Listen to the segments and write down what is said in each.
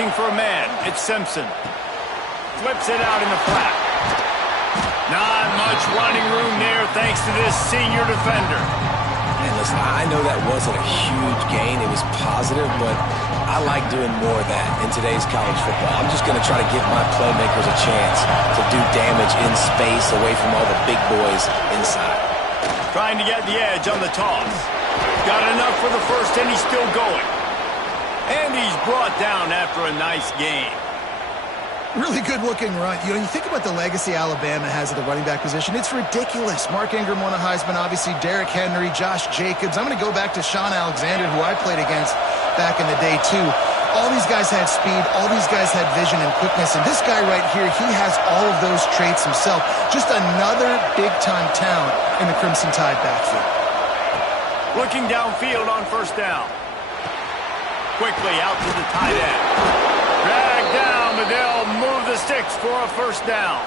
looking for a man. It's Simpson. Flips it out in the flat. Not much running room there thanks to this senior defender. And listen, I know that wasn't a huge gain. It was positive, but I like doing more of that in today's college football. I'm just going to try to give my playmakers a chance to do damage in space away from all the big boys inside. Trying to get the edge on the toss. Got enough for the first, and he's still going. And he's brought down after a nice game. Really good-looking run. You think about the legacy Alabama has at the running back position. It's ridiculous. Mark Ingram won a Heisman, obviously. Derrick Henry, Josh Jacobs. I'm going to go back to Sean Alexander, who I played against back in the day, too. All these guys had speed. All these guys had vision and quickness. And this guy right here, he has all of those traits himself. Just another big-time talent in the Crimson Tide backfield. Looking downfield on first down. Quickly out to the tight end. Dragged down, but they'll move the sticks for a first down.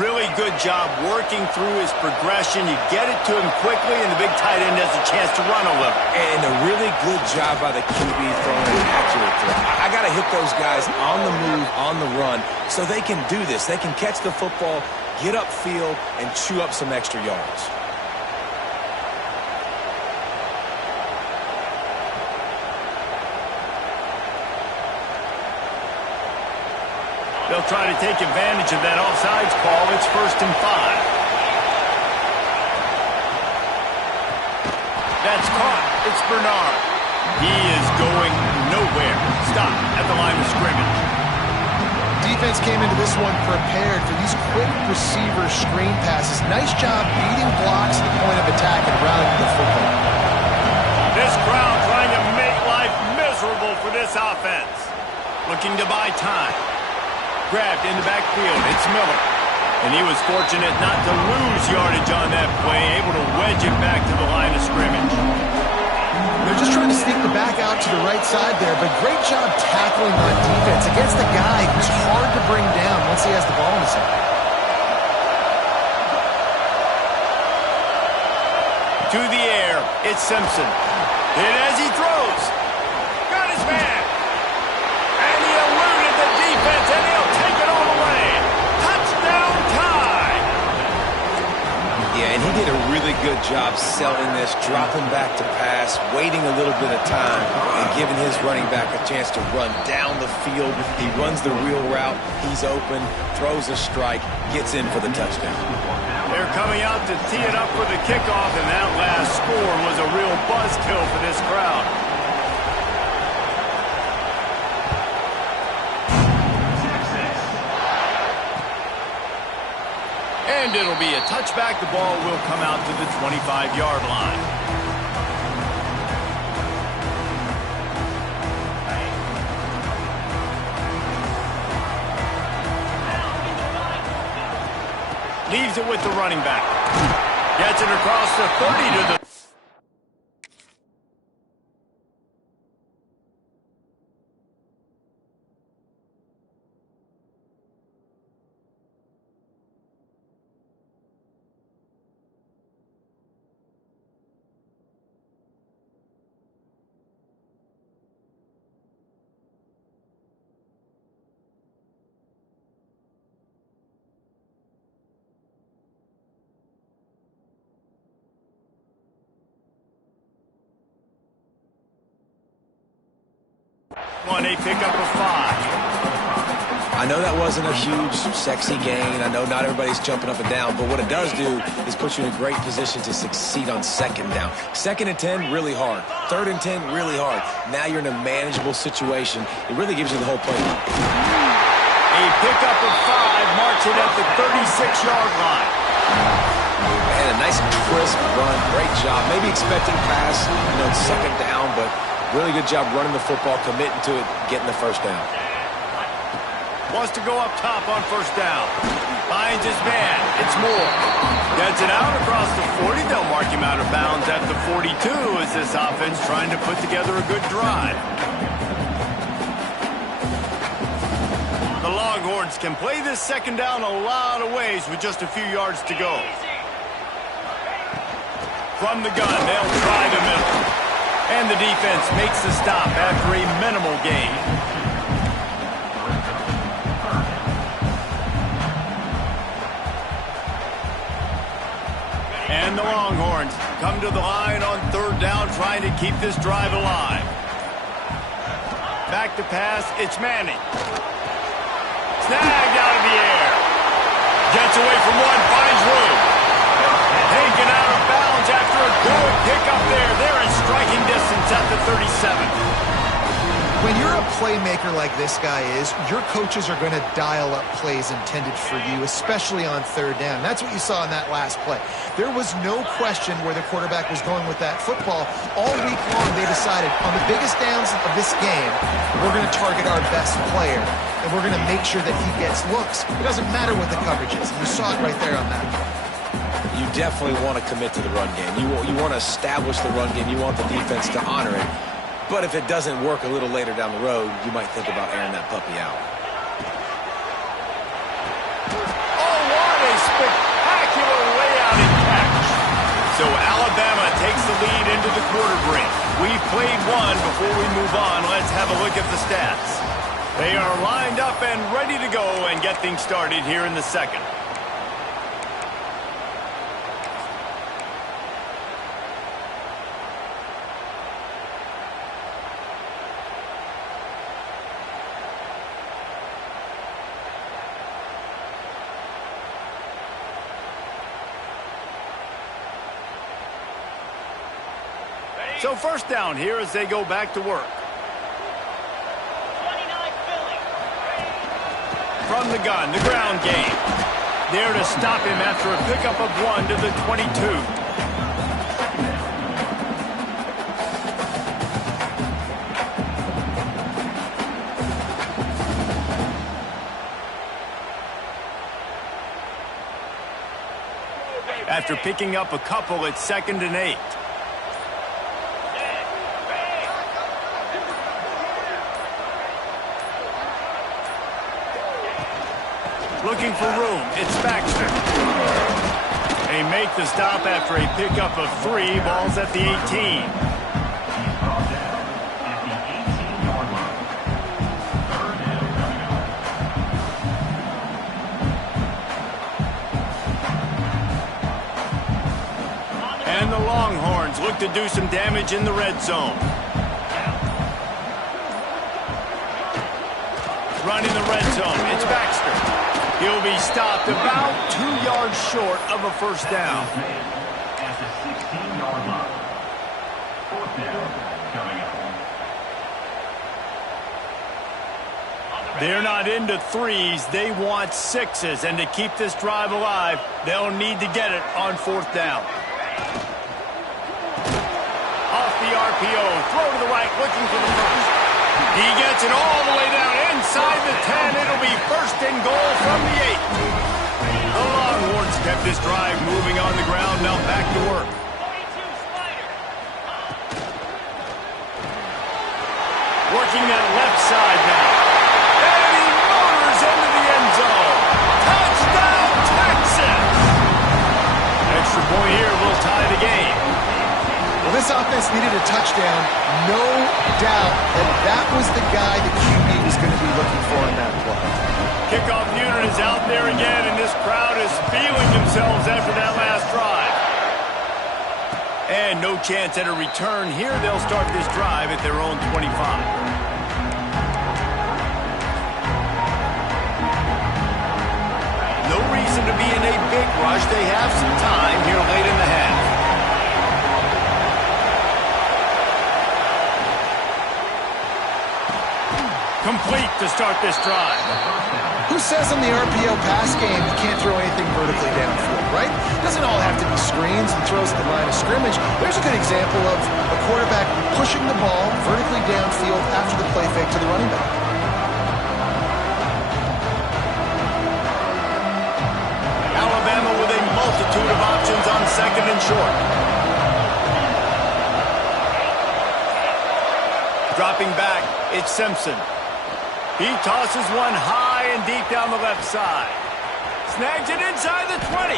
Really good job working through his progression. You get it to him quickly, and the big tight end has a chance to run a little. And a really good job by the QB throwing an accurate throw. I got to hit those guys on the move, on the run, so they can do this. They can catch the football, get upfield, and chew up some extra yards. They'll try to take advantage of that offsides call. It's 1st and 5. That's caught. It's Bernard. He is going nowhere. Stop at the line of scrimmage. Defense came into this one prepared for these quick receiver screen passes. Nice job beating blocks at the point of attack and routing the football. This crowd trying to make life miserable for this offense. Looking to buy time. Grabbed in the backfield. It's Miller. And he was fortunate not to lose yardage on that play, able to wedge it back to the line of scrimmage. They're just trying to sneak the back out to the right side there, but great job tackling on defense against a guy who's hard to bring down once he has the ball in his hand. To the air, it's Simpson. And as he throws, got his man. And he eluded the defense, and he'll take it all the way. Touchdown tie. Yeah, and he did a really good job selling this, dropping back to pass, waiting a little bit of time, and giving his running back a chance to run down the field. He runs the real route. He's open, throws a strike, gets in for the touchdown. They're coming out to tee it up for the kickoff, and that last score was a real buzzkill for this crowd. And it'll be a touchback. The ball will come out to the 25-yard line. Leaves it with the running back. Gets it across the 30 to the... They pick up a 5. I know that wasn't a huge, sexy gain. I know not everybody's jumping up and down, but what it does do is put you in a great position to succeed on 2nd down. 2nd and 10, really hard. 3rd and 10, really hard. Now you're in a manageable situation. It really gives you the whole play. A pickup of 5 marks it at the 36-yard line. And a nice crisp run. Great job. Maybe expecting pass, 2nd down, but really good job running the football, committing to it, getting the first down. Wants to go up top on first down. Finds his man. It's Moore. Gets it out across the 40. They'll mark him out of bounds at the 42 as this offense trying to put together a good drive. The Longhorns can play this 2nd down a lot of ways with just a few yards to go. From the gun, they'll try the middle. And the defense makes the stop after a minimal gain. And the Longhorns come to the line on third down, trying to keep this drive alive. Back to pass, it's Manning. Snagged out of the air. Gets away from one, finds room. Taken out of bounds after a good pickup there. They're in striking distance at the 37. When you're a playmaker like this guy is, your coaches are going to dial up plays intended for you, especially on third down. That's what you saw in that last play. There was no question where the quarterback was going with that football. All week long, they decided on the biggest downs of this game, we're going to target our best player, and we're going to make sure that he gets looks. It doesn't matter what the coverage is, and you saw it right there on that play. You definitely want to commit to the run game. You want to establish the run game. You want the defense to honor it. But if it doesn't work a little later down the road, you might think about airing that puppy out. Oh, what a spectacular layout and catch. So Alabama takes the lead into the quarter break. We've played one. Before we move on, let's have a look at the stats. They are lined up and ready to go and get things started here in the second. So first down here as they go back to work. 29 Philly. From the gun, the ground game. There to stop him after a pickup of 1 to the 22. After picking up a couple, it's 2nd and 8. Looking for room, it's Baxter. They make the stop after a pickup of 3, balls at the 18. And the Longhorns look to do some damage in the red zone. Running the red zone, it's Baxter. He'll be stopped about 2 yards short of a first down. At the 16-yard line. 4th down coming up. They're not into 3s. They want 6s. And to keep this drive alive, they'll need to get it on 4th down. Off the RPO, throw to the right, looking for the first. He gets it all the way down inside the 10. It'll be 1st and goal from the 8. The Longhorns kept this drive moving on the ground. Now back to work. 42 Slider. Working that left side now. And he motors into the end zone. Touchdown, Texas! Extra point here will tie the game. Well, this offense needed a touchdown. No doubt that was the guy the QB was going to be looking for in that play. Kickoff unit is out there again, and this crowd is feeling themselves after that last drive. And no chance at a return here. They'll start this drive at their own 25. No reason to be in a big rush. They have some time here late in the half. Complete to start this drive. Who says in the RPO pass game you can't throw anything vertically downfield, right? It doesn't all have to be screens and throws at the line of scrimmage. There's a good example of a quarterback pushing the ball vertically downfield after the play fake to the running back. Alabama with a multitude of options on 2nd and short. Dropping back, it's Simpson. He tosses one high and deep down the left side. Snags it inside the 20.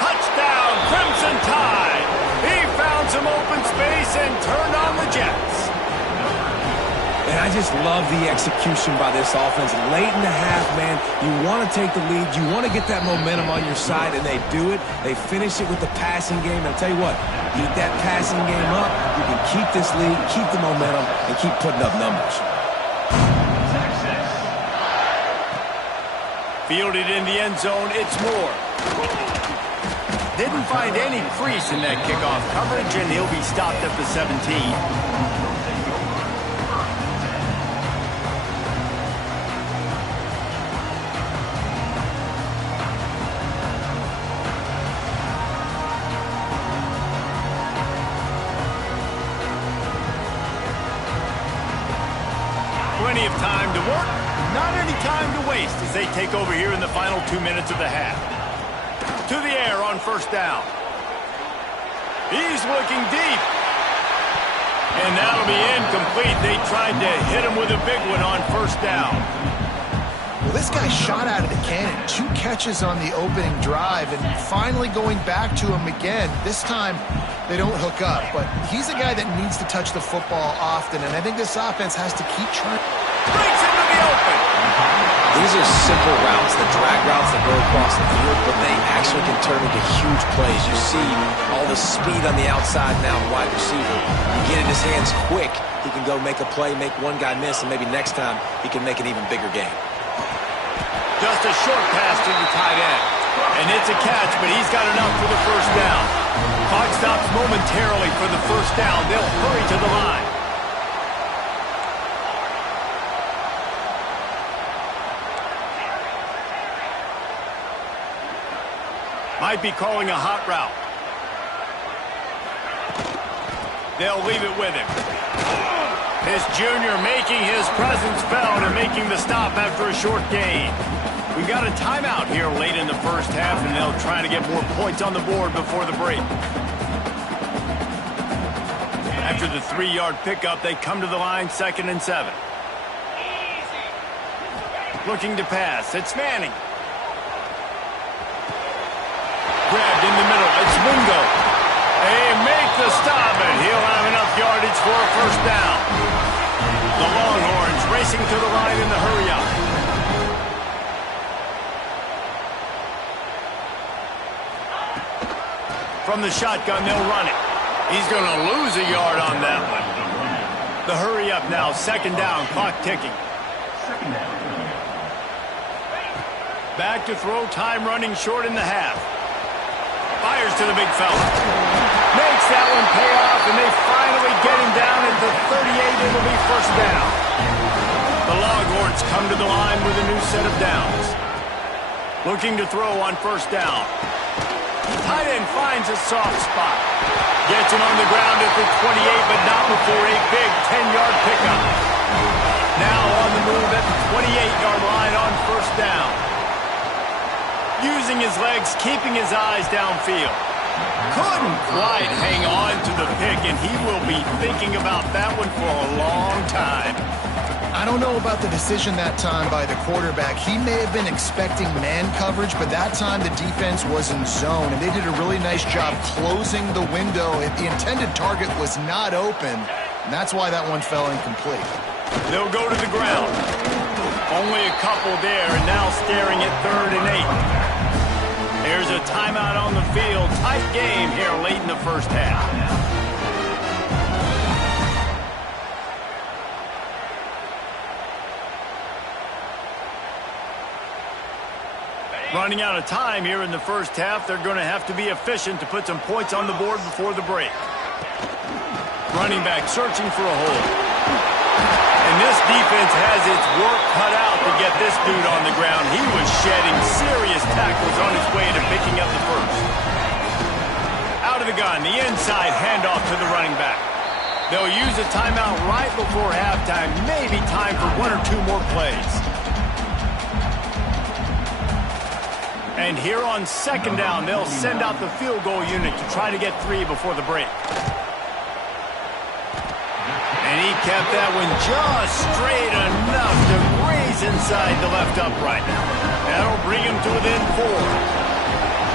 Touchdown, Crimson Tide. He found found some open space and turned on the Jets. And I just love the execution by this offense. Late in the half, man, you want to take the lead. You want to get that momentum on your side, and they do it. They finish it with the passing game. And I'll tell you what, keep that passing game up. You can keep this lead, keep the momentum, and keep putting up numbers. Fielded in the end zone, it's Moore. Didn't find any crease in that kickoff coverage, and he'll be stopped at the 17. Plenty of time to work, not any time to waste as they take over here in the final 2 minutes of the half. To the air on first down. He's looking deep. And that'll be incomplete. They tried to hit him with a big one on first down. Well, this guy shot out of the cannon. 2 catches on the opening drive, and finally going back to him again. This time, they don't hook up, but he's a guy that needs to touch the football often, and I think this offense has to keep trying. Breaks into the open. These are simple routes, the drag routes that go across the field, but they actually can turn into huge plays. You see all the speed on the outside now, wide receiver. You get in his hands quick, he can go make a play, make one guy miss, and maybe next time he can make an even bigger game. Just a short pass to the tight end. And it's a catch, but he's got enough for the first down. Clock stops momentarily for the first down. They'll hurry to the line. Might be calling a hot route. They'll leave it with him. This junior making his presence felt and making the stop after a short gain. We've got a timeout here late in the first half, and they'll try to get more points on the board before the break. After the 3-yard pickup, they come to the line, 2nd and 7. Looking to pass. It's Manning. Grabbed in the middle. It's Wingo. They make the stop, and he'll have enough yardage for a first down. The Longhorns racing to the line in the hurry-up. From the shotgun, they'll run it. He's going to lose a yard on that one. The hurry-up now, 2nd down, clock ticking. Back to throw, time running short in the half. Fires to the big fella. Makes that one pay off, and they finally get him down at the 38. It'll be first down. The Longhorns come to the line with a new set of downs. Looking to throw on first down. Tight end finds a soft spot. Gets him on the ground at the 28, but not before a big 10-yard pickup. Now on the move at the 28-yard line on first down. Using his legs, keeping his eyes downfield. Couldn't quite hang on to the pick, and he will be thinking about that one for a long time. I don't know about the decision that time by the quarterback. He may have been expecting man coverage, but that time the defense was in zone, and they did a really nice job closing the window. The intended target was not open, and that's why that one fell incomplete. They'll go to the ground. Only a couple there, and now staring at 3rd and 8. There's a timeout on the field. Tight game here late in the first half. Running out of time here in the first half. They're going to have to be efficient to put some points on the board before the break. Running back searching for a hole. And this defense has its work cut out to get this dude on the ground. He was shedding serious tackles on his way to picking up the first. Out of the gun, the inside handoff to the running back. They'll use a timeout right before halftime. Maybe time for 1 or 2 more plays. And here on 2nd down, they'll send out the field goal unit to try to get 3 before the break. And he kept that one just straight enough to graze inside the left upright. That'll bring him to within 4.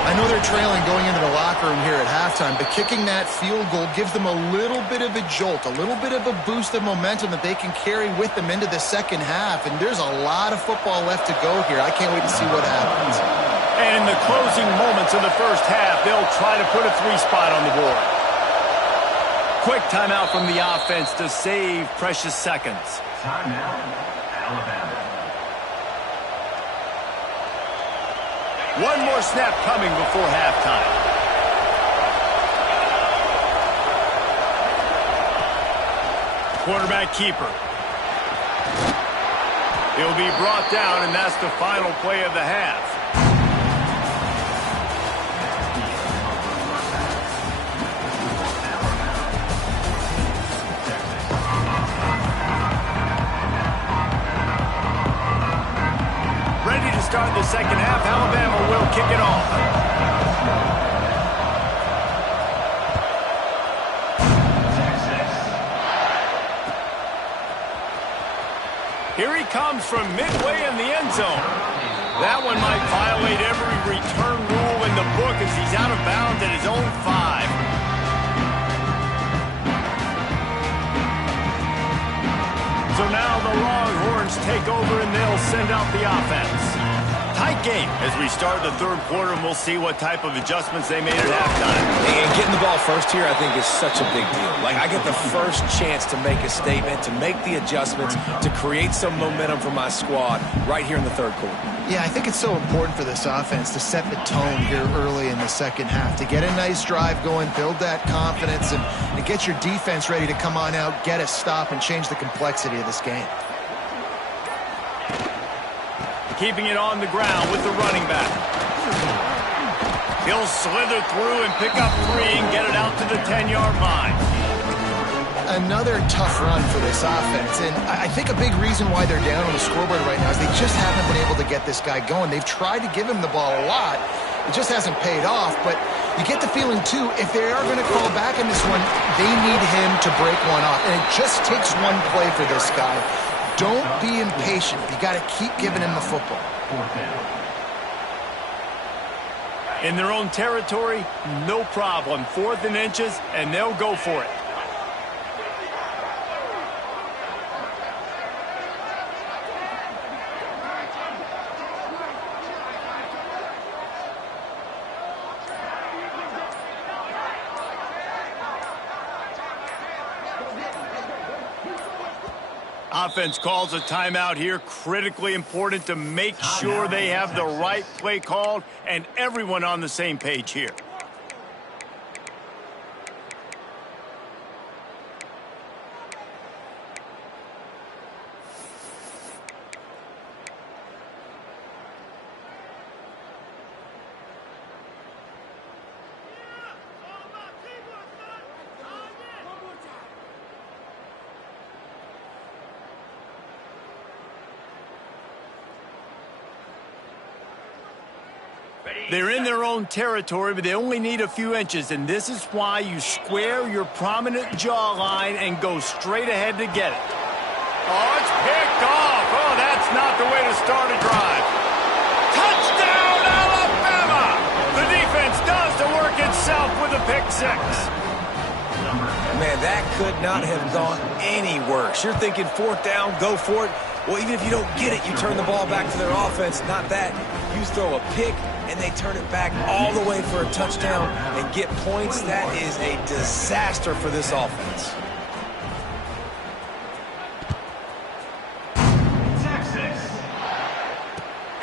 I know they're trailing going into the locker room here at halftime, but kicking that field goal gives them a little bit of a jolt, a little bit of a boost of momentum that they can carry with them into the second half. And there's a lot of football left to go here. I can't wait to see what happens. And in the closing moments of the first half, they'll try to put a 3-spot on the board. Quick timeout from the offense to save precious seconds. Timeout, Alabama. One more snap coming before halftime. Quarterback keeper. He'll be brought down, and that's the final play of the half. Ready to start the second half. Alabama will kick it off. Here he comes from midway in the end zone. That one might violate every return rule in the book as he's out of bounds at his own 5. So now the Longhorns take over and they'll send out the offense. Tight game as we start the third quarter, and we'll see what type of adjustments they made at halftime. And getting the ball first here, I think, is such a big deal. Like, I get the first chance to make a statement, to make the adjustments, to create some momentum for my squad right here in the third quarter. Yeah, I think it's so important for this offense to set the tone here early in the second half, to get a nice drive going, build that confidence, and get your defense ready to come on out, get a stop, and change the complexity of this game. Keeping it on the ground with the running back. He'll slither through and pick up 3 and get it out to the 10-yard line. Another tough run for this offense, and I think a big reason why they're down on the scoreboard right now is they just haven't been able to get this guy going. They've tried to give him the ball a lot. It just hasn't paid off, but you get the feeling, too, if they are going to call back in this one, they need him to break one off, and it just takes one play for this guy. Don't be impatient. You got to keep giving him the football. In their own territory, no problem. 4th and inches, and they'll go for it. Offense calls a timeout here. Critically important to make sure they have the right play called and everyone on the same page here. They're in their own territory, but they only need a few inches, and this is why you square your prominent jawline and go straight ahead to get it. Oh, it's picked off. Oh, that's not the way to start a drive. Touchdown, Alabama! The defense does the work itself with a pick 6. Man, that could not have gone any worse. You're thinking 4th down, go for it. Well, even if you don't get it, you turn the ball back to their offense. Not that. You throw a pick, and they turn it back all the way for a touchdown and get points. That is a disaster for this offense.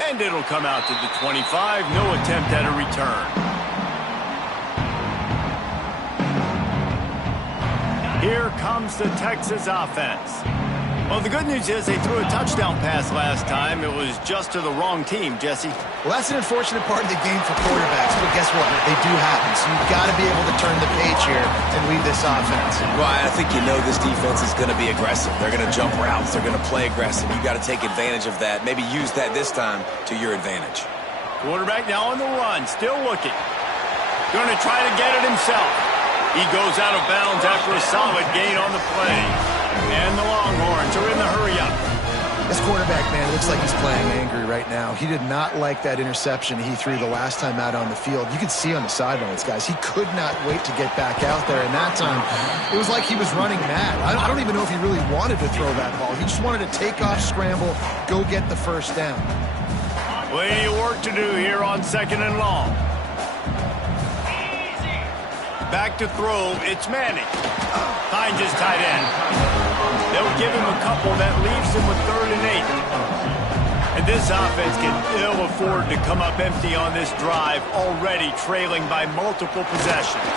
And it'll come out to the 25. No attempt at a return. Here comes the Texas offense. Well, the good news is they threw a touchdown pass last time. It was just to the wrong team, Jesse. Well, that's an unfortunate part of the game for quarterbacks, but guess what? They do happen, so you've got to be able to turn the page here and lead this offense. Well, I think you know this defense is going to be aggressive. They're going to jump routes. They're going to play aggressive. You've got to take advantage of that. Maybe use that this time to your advantage. Quarterback now on the run, still looking. Going to try to get it himself. He goes out of bounds after a solid gain on the play. And the Longhorns are in the hurry-up. This quarterback, man, looks like he's playing angry right now. He did not like that interception he threw the last time out on the field. You could see on the sidelines, guys, he could not wait to get back out there. And that time, it was like he was running mad. I don't even know if he really wanted to throw that ball. He just wanted to take off, scramble, go get the first down. Plenty of work to do here on 2nd and long. Back to throw, it's Manning. Finds his tight end. They'll give him a couple that leaves him with 3rd and 8. And this offense can ill afford to come up empty on this drive, already trailing by multiple possessions.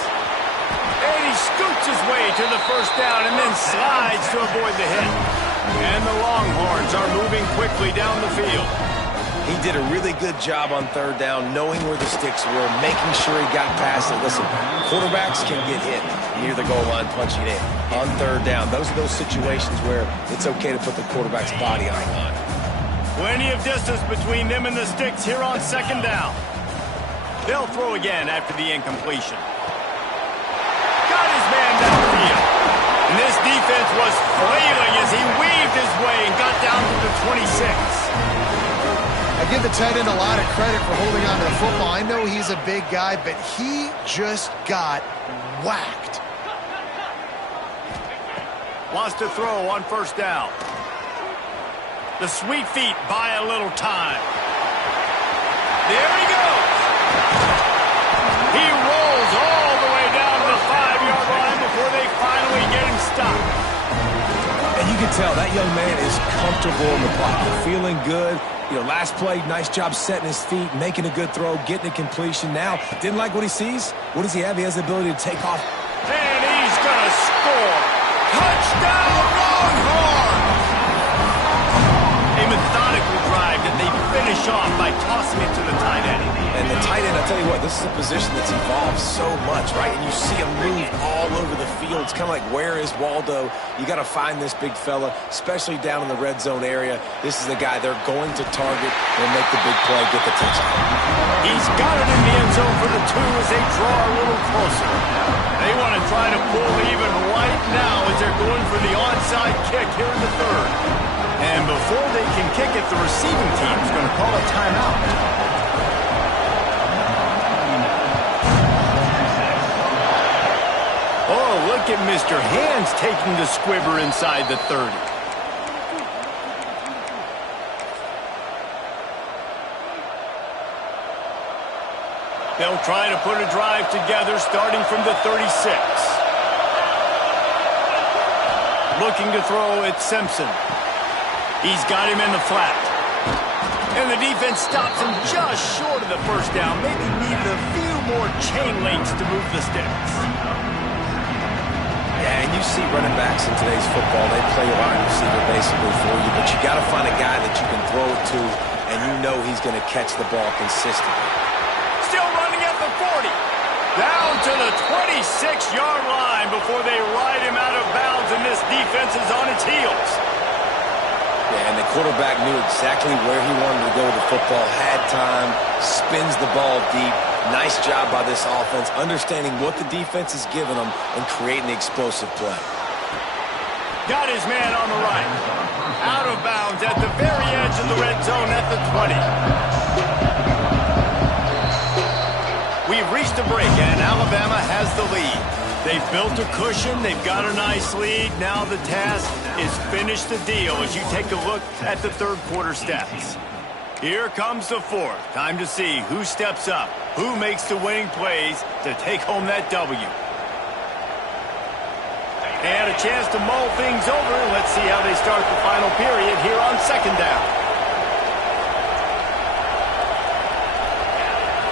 And he scoots his way to the first down and then slides to avoid the hit. And the Longhorns are moving quickly down the field. He did a really good job on 3rd down, knowing where the sticks were, making sure he got past it. Listen, quarterbacks can get hit near the goal line punching in. On 3rd down, those are those situations where it's okay to put the quarterback's body on the line. Plenty of distance between them and the sticks here on 2nd down. They'll throw again after the incompletion. Got his man downfield. And this defense was flailing as he weaved his way and got down to the 26. I give the tight end a lot of credit for holding on to the football. I know he's a big guy, but he just got whacked. Wants to throw on 1st down. The sweet feet buy a little time. There he goes. He rolls all the way down to the 5-yard line before they finally get him stopped. And you can tell that young man is comfortable in the pocket, feeling good. You know, last play, nice job setting his feet, making a good throw, getting a completion. Now, didn't like what he sees. What does he have? He has the ability to take off. And he's going to score. Touchdown, Longhorns! A methodical drive that they finish off by tossing it to the tight end. And the tight end, I tell you what, this is a position that's evolved so much, right? And you see him move all over the field. It's kind of like, where is Waldo? You got to find this big fella, especially down in the red zone area. This is the guy they're going to target and make the big play, get the touchdown. He's got it in the end zone for the 2 as they draw a little closer. They want to try to pull even right now as they're going for the onside kick here in the 3rd. And before they can kick it, the receiving team is going to call a timeout. Oh, look at Mr. Hands taking the squibber inside the 30. They'll try to put a drive together starting from the 36. Looking to throw at Simpson. He's got him in the flat. And the defense stops him just short of the first down. Maybe needed a few more chain links to move the sticks. Yeah, and you see running backs in today's football, they play a wide receiver basically for you, but you got to find a guy that you can throw it to, and you know he's going to catch the ball consistently. Still running at the 40. Down to the 26-yard line before they ride him out of bounds, and this defense is on its heels. Yeah, and the quarterback knew exactly where he wanted to go with the football, had time, spins the ball deep. Nice job by this offense, understanding what the defense is giving them and creating the explosive play. Got his man on the right. Out of bounds at the very edge of the red zone at the 20. We've reached a break, and Alabama has the lead. They've built a cushion. They've got a nice lead. Now the task is finish the deal as you take a look at the 3rd quarter stats. Here comes the 4th. Time to see who steps up, who makes the winning plays to take home that W. And a chance to mull things over. Let's see how they start the final period here on 2nd down.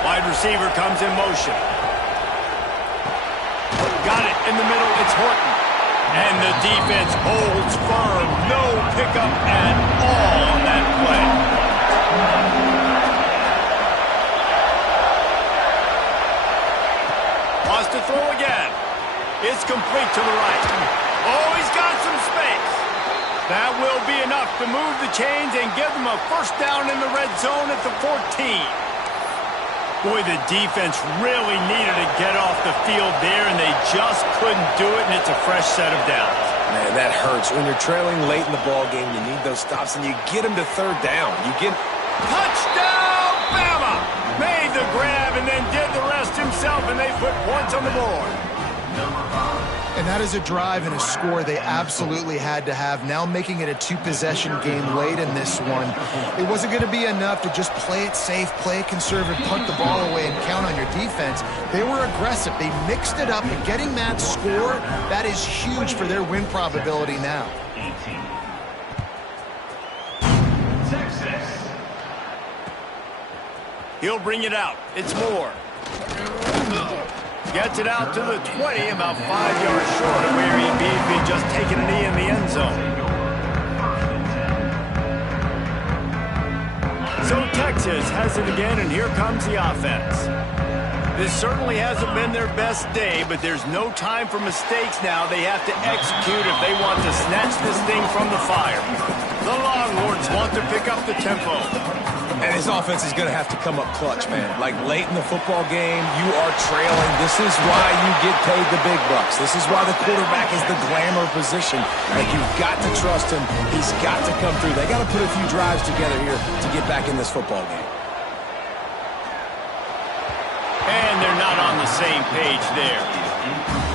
Wide receiver comes in motion. Got it in the middle. It's Horton. And the defense holds firm. No pickup at all on that play. Wants to throw again. It's complete to the right. Oh, he's got some space. That will be enough to move the chains and give them a first down in the red zone at the 14. Boy, the defense really needed to get off the field there, and they just couldn't do it, and it's a fresh set of downs. Man, that hurts. When you're trailing late in the ball game, you need those stops, and you get them to 3rd down. You get Touchdown, Bama! Made the grab and then did the rest himself, and they put points on the board. And that is a drive and a score they absolutely had to have. Now making it a two-possession game late in this one. It wasn't going to be enough to just play it safe, play it conservative, punt the ball away, and count on your defense. They were aggressive. They mixed it up, and getting that score, that is huge for their win probability now. 18. Texas. He'll bring it out. It's Moore. Gets it out to the 20, about 5 yards short of where he'd be if he'd just taken a knee in the end zone. So Texas has it again, and here comes the offense. This certainly hasn't been their best day, but there's no time for mistakes now. They have to execute if they want to snatch this thing from the fire. The Longhorns want to pick up the tempo. And his offense is going to have to come up clutch, man. Like late in the football game, you are trailing. This is why you get paid the big bucks. This is why the quarterback is the glamour position. Like, you've got to trust him. He's got to come through. They got to put a few drives together here to get back in this football game. And they're not on the same page there.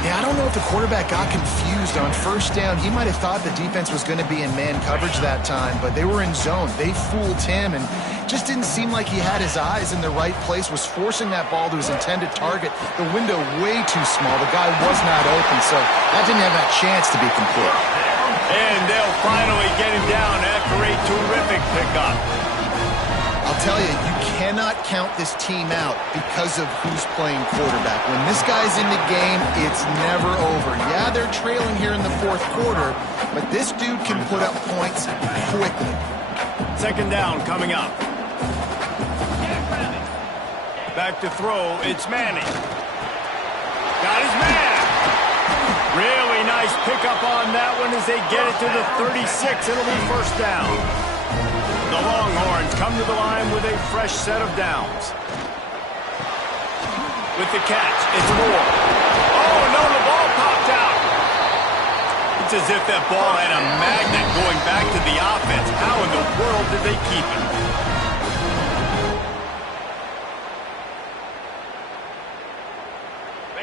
Yeah, I don't know if the quarterback got confused on first down. He might have thought the defense was going to be in man coverage that time, but they were in zone. They fooled him, and just didn't seem like he had his eyes in the right place, was forcing that ball to his intended target. The window way too small. The guy was not open, so that didn't have that chance to be complete. And they'll finally get him down after a terrific pickup. I'll tell you, you cannot count this team out because of who's playing quarterback. When this guy's in the game, it's never over. Yeah, they're trailing here in the fourth quarter, but this dude can put up points quickly. Second down coming up. Back to throw, it's Manning. Got his man. Really nice pickup on that one as they get it to the 36. It'll be first down. The Longhorns come to the line with a fresh set of downs. With the catch, it's Moore. Oh, no, the ball popped out. It's as if that ball had a magnet going back to the offense. How in the world did they keep it?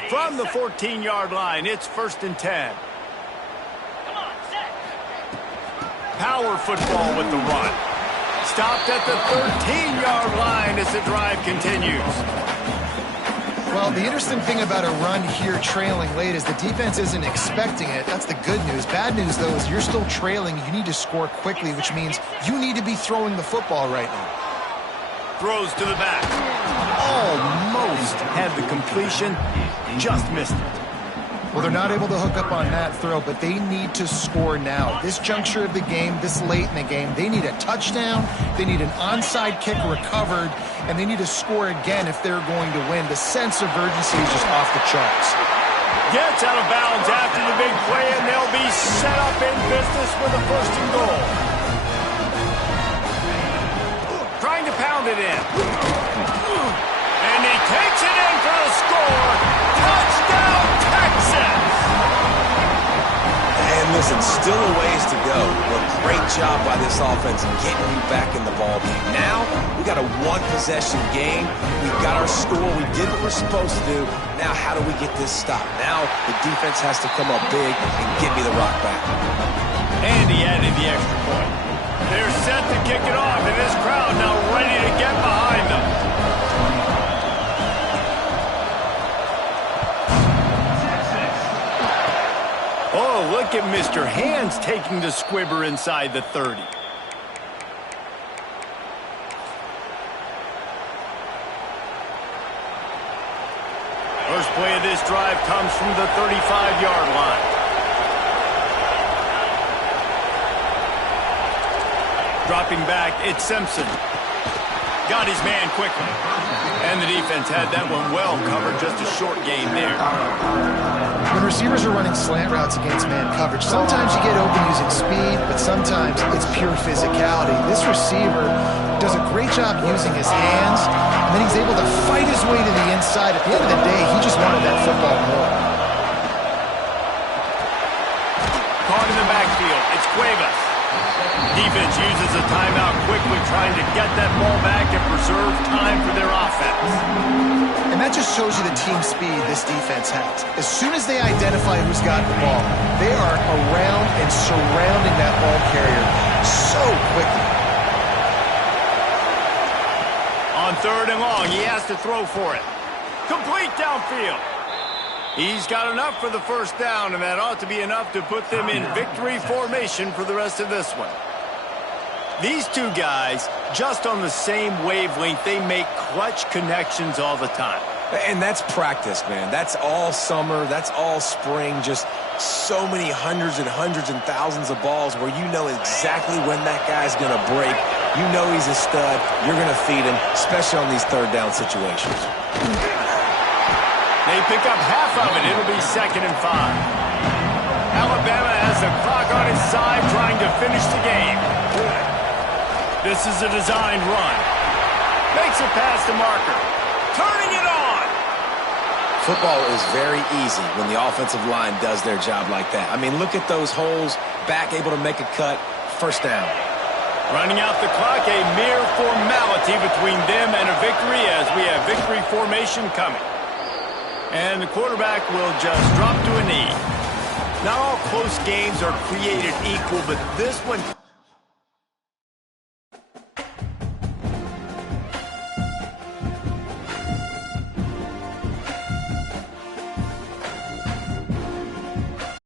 From the 14-yard line, it's 1st and 10. Power football with the run. Stopped at the 13-yard line as the drive continues. Well, the interesting thing about a run here trailing late is the defense isn't expecting it. That's the good news. Bad news, though, is you're still trailing. You need to score quickly, which means you need to be throwing the football right now. Throws to the back. Almost had the completion. Just missed it. Well, they're not able to hook up on that throw, but they need to score now. This juncture of the game, this late in the game, they need a touchdown, they need an onside kick recovered, and they need to score again if they're going to win. The sense of urgency is just off the charts. Gets out of bounds after the big play, and they'll be set up in business with a 1st and goal. Trying to pound it in. And he takes it in for the score. Touchdown, Texas! And listen, still a ways to go. But great job by this offense getting you back in the ball game. Now, we got a one-possession game. We've got our score. We did what we're supposed to do. Now, how do we get this stopped? Now, the defense has to come up big and get me the rock back. And he added the extra point. They're set to kick it off, and this crowd now ready to get behind them. Oh, look at Mr. Hands taking the squibber inside the 30. First play of this drive comes from the 35-yard line. Dropping back, it's Simpson. Got his man quickly. And the defense had that one well covered, just a short gain there. When receivers are running slant routes against man coverage, sometimes you get open using speed, but sometimes it's pure physicality. This receiver does a great job using his hands, and then he's able to fight his way to the inside. At the end of the day, he just wanted that football more. Caught in the backfield, it's Cuevas. Defense uses a timeout quickly, trying to get that ball back and preserve time for their offense. And that just shows you the team speed this defense has. As soon as they identify who's got the ball, they are around and surrounding that ball carrier so quickly. On 3rd and long, he has to throw for it. Complete downfield. He's got enough for the first down, and that ought to be enough to put them in victory formation for the rest of this one. These two guys, just on the same wavelength, they make clutch connections all the time. And that's practice, man. That's all summer. That's all spring. Just so many hundreds and thousands of balls where you know exactly when that guy's going to break. You know he's a stud. You're going to feed him, especially on these 3rd down situations. They pick up half of it. It'll be 2nd and 5. Alabama has the clock on his side, trying to finish the game. This is a designed run. Makes a pass to Marker. Turning it on. Football is very easy when the offensive line does their job like that. I mean, look at those holes, back able to make a cut, 1st down. Running out the clock, a mere formality between them and a victory as we have victory formation coming. And the quarterback will just drop to a knee. Not all close games are created equal, but this one